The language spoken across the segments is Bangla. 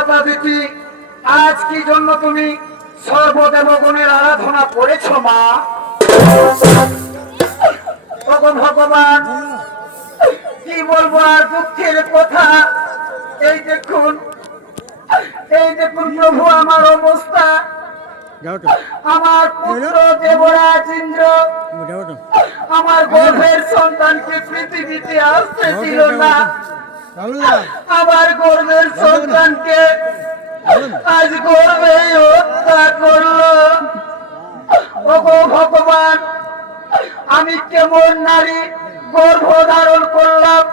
মাতা দিতি, আজ কি জন্য তুমি সর্বদেবগণের আরাধনা করেছ মা? ভগবান, কি বলবো আর দুঃখের কথা। এই দেখুন প্রভু আমার অবস্থা। আমার পুত্র দেবরাজ ইন্দ্র আমার গর্ভের সন্তানকে পৃথিবীতে আসতে দিল না। আমার গর্ভের সন্তানকে আজ গর্ভে হত্যা করলো। ওগো ভগবান, আমি কেমন নারী গর্ভ ধারণ করলাম,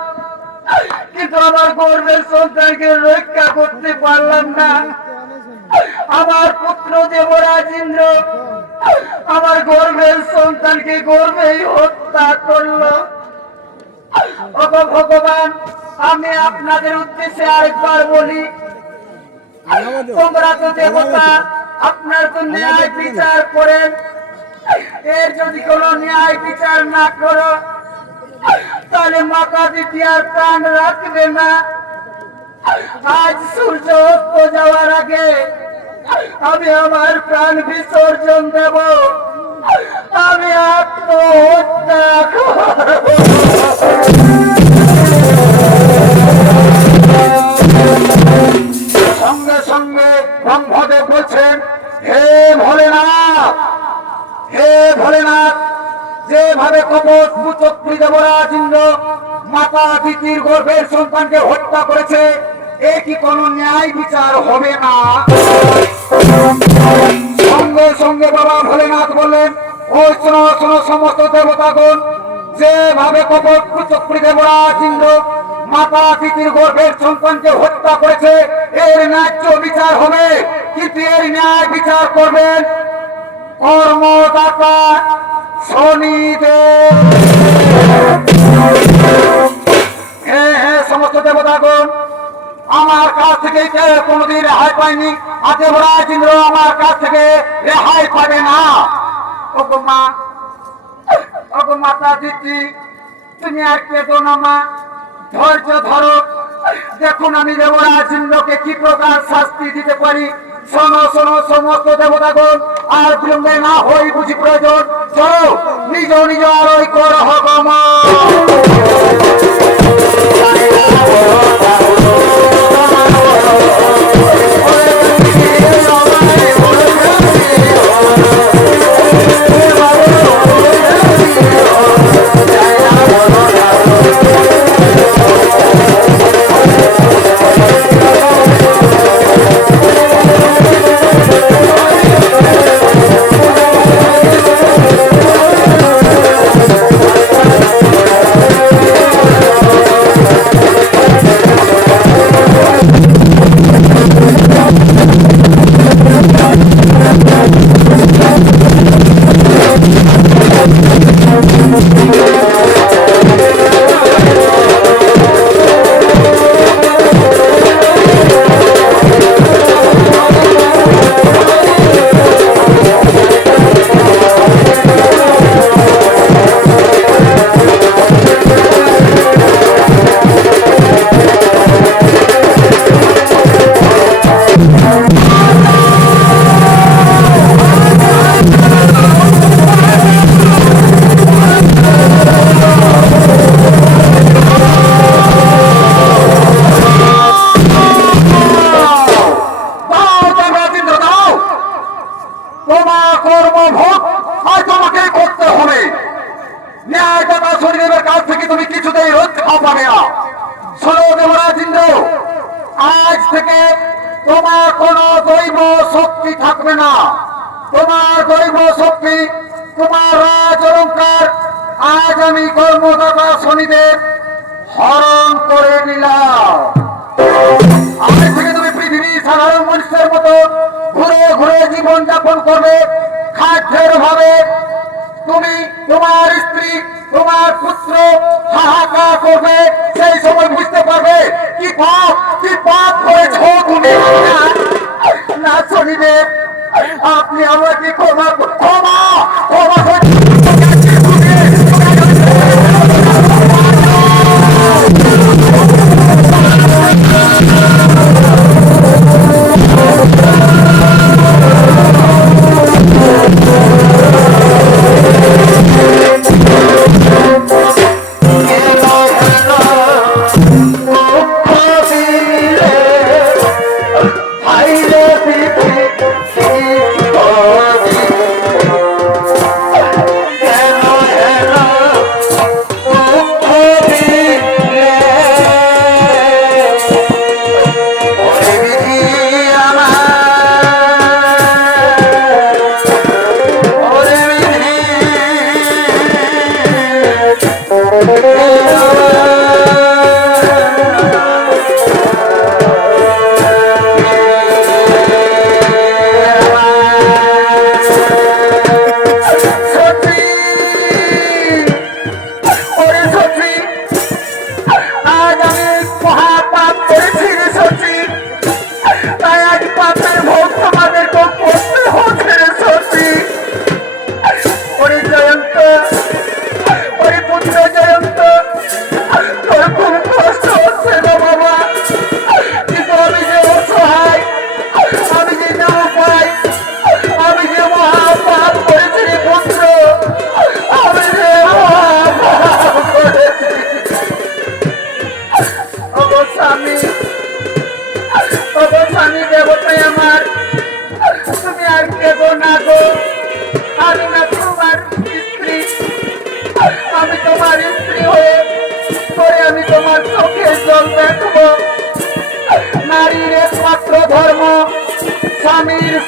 কিন্তু আমার গর্ভের সন্তানকে রক্ষা করতে পারলাম না। আমার পুত্র দেবরাজ ইন্দ্র আমার গর্ভের সন্তানকে গর্ভেই হত্যা করলো। ওগো ভগবান, আমি আপনাদের উদ্দেশ্যে আরেকবার বলি, তোমরা তো দেবতা, আপনার তো ন্যায় বিচার করেন। এর যদি কোনো ন্যায় বিচার না করো, তাহলে মাতা দিতি আর প্রাণ রাখবে না। আজ সূর্য অস্ত যাওয়ার আগে আমি আমার প্রাণ বিসর্জন দেব। আমি আত্মহত্যা করব। সঙ্গে সঙ্গে ব্রহ্মদেব বলছেন, হে ভোলেনাথ, হে ভোলেনাথ, যেভাবে কপট কুচক্রী দেবরাজ ইন্দ্র মাতা দিতির গর্ভের সন্তানকে হত্যা করেছে, এ কি কোনো ন্যায় বিচার হবে না? সঙ্গে সঙ্গে বাবা ভোলেনাথ বললেন, ওই শোনো শোনো সমস্ত দেবতাগণ, যেভাবে কপট কুচক্রী দেবরাজ ইন্দ্র মাতা দিতির গর্ভের সন্তানকে হত্যা করেছে, এর ন্যায্য বিচার হবে, কিন্তু এর ন্যায় বিচার করবেন কর্মদাতা শনিদেব। হ্যাঁ, সমস্ত দেবতাগণ, আমার কাছ থেকে কেউ কোনদিন রেহাই পায়নি, আর দেবরাজ ইন্দ্র আমার কাছ থেকে রেহাই পাবে না। ওগো মা, ওগো মাতা দিতি, তুমি আর কেঁদো না মা, ধৈর্য ধরো। দেখুন আমি দেবরাজ ইন্দ্রকে কি প্রকার শাস্তি দিতে পারি। শোনো শোনো সমস্ত দেবতাগণ, আর বিলম্বে না হই বুঝি প্রয়োজন, চলো নিজ নিজ আলোয় করহ গমন। আজ থেকে তোমার কোন দৈব শক্তি থাকবে না। তোমার দৈব শক্তি, তোমার রাজ অলঙ্কার আজ আমি কর্মদাতা শনিদেব হরণ করে নিলাম। আজ থেকে তুমি পৃথিবী সাধারণ মানুষের মতো ঘুরে ঘুরে জীবন যাপন করবে, খাদ্যের অভাবে। তুমি, তোমার স্ত্রী, তোমার পুত্র হাহাকার করবে। সেই সময় বুঝতে পারবে কি পাপ করেছ তুমি। না শনিদেব, আপনি আমাকে ক্ষমা ক্ষমা ক্ষমা করে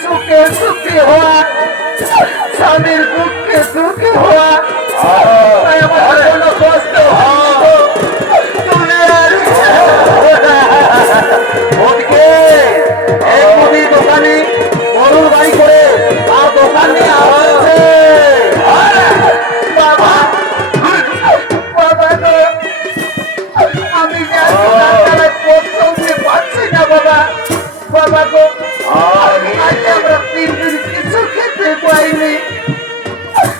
সুখে সুখী হওয়া, স্বামীর দুঃখে দুঃখী হওয়া, তাই আমার কোনো কষ্ট হয়নি গো। তুমি আর ওদিকে এই মুদি দোকানি গরুর গাড়ি করে আর দোকান নিয়ে আসছে। বাবা বাবা গো, আমি চলতে পারছি না বাবা। বাবা গো, আজ আমরা 3 দিন কিছু খেতে পাইনি,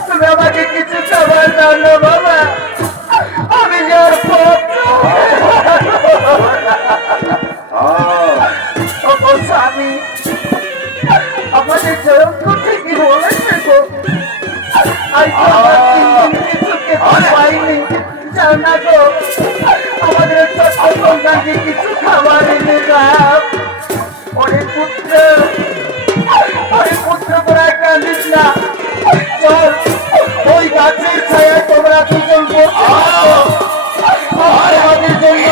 তুমি আমাকে কিছু খাবার দাও না বাবা। আমি যার স্বামী আমাদের জয়ন্ত থেকে বলেছে গো, আজ আমরা 3 দিন কিছু খেতে পাইনি। জান না গো, আমাদের ছোট্ট সন্তানকে কিছু খাবার এনে দাও। অনেক পুত্র তোরা কাঁদিস না, চল ওই গাছের ছায়ায় তোমরা দুজন বসে আমাদের জন্য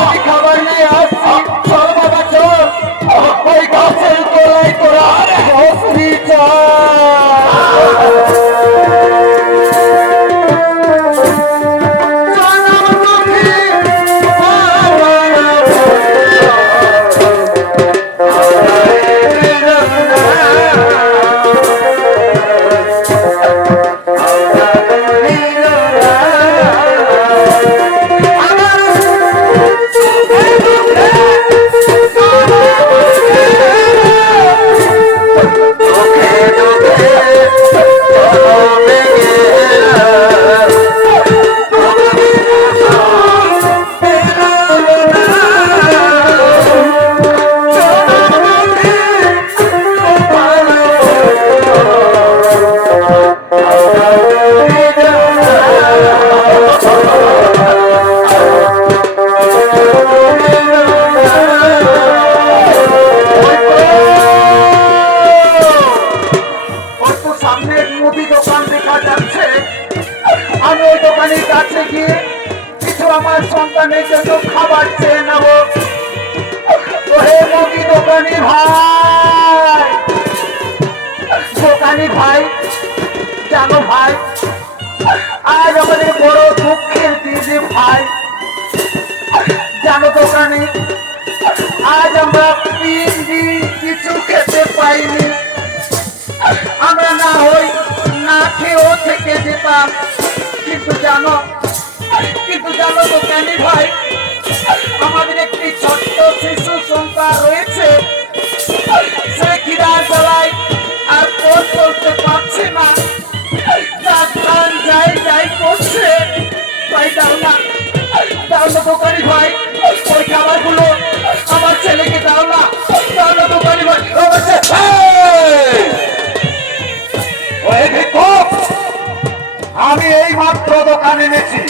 আমি খাবার নিয়ে আসছি। চল বাবা চল, ওই গাছের তোরাই তোরা বসবি, আমার সন্তানের জন্য খাবার চেয়ে নেব। ওহে মুদি দোকানি ভাই, দোকানি ভাই, জানো ভাই, আজ আমাদের বড় দুঃখের দিন ভাই। জানো দোকানি, আজ আমরা 3 দিন কিছু খেতে পাইনি। আমরা না হই না খেয়েও থেকে যেতাম, কিন্তু জানো দোকানি ভাই, আমাদের একটি ছোট্ট শিশু সন্তান রয়েছে, সে খিদার জ্বালায় আর পথ চলতে পারছে না, যাই করছে। তাই দাও না দোকানি ভাই, ওই খাবারগুলো আমার ছেলেকে দাও না দোকানি ভাই। আমি এই মাত্র দোকানে এনেছি,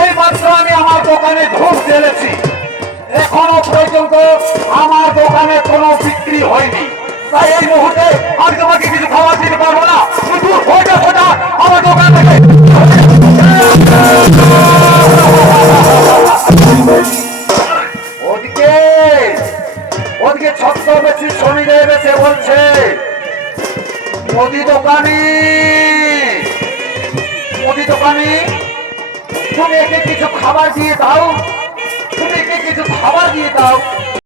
এই মাত্র আমি আমার দোকানে ধূপ জ্বেলেছি, এখনো পর্যন্ত আমার দোকানে কোনো বিক্রি হয়নি। তাই এই মুহূর্তে আমি তোমাকে কিছু খাবার দিতে পারবো না। শুধু ফোটা আমার দোকান থেকে। ওদিকে ছত্রবেশী শনিদেব এসে বলছে, মুদি দোকানি তুমি একে কিছু খাবার দিয়ে দাও, তুমি একে কিছু খাবার দিয়ে দাও।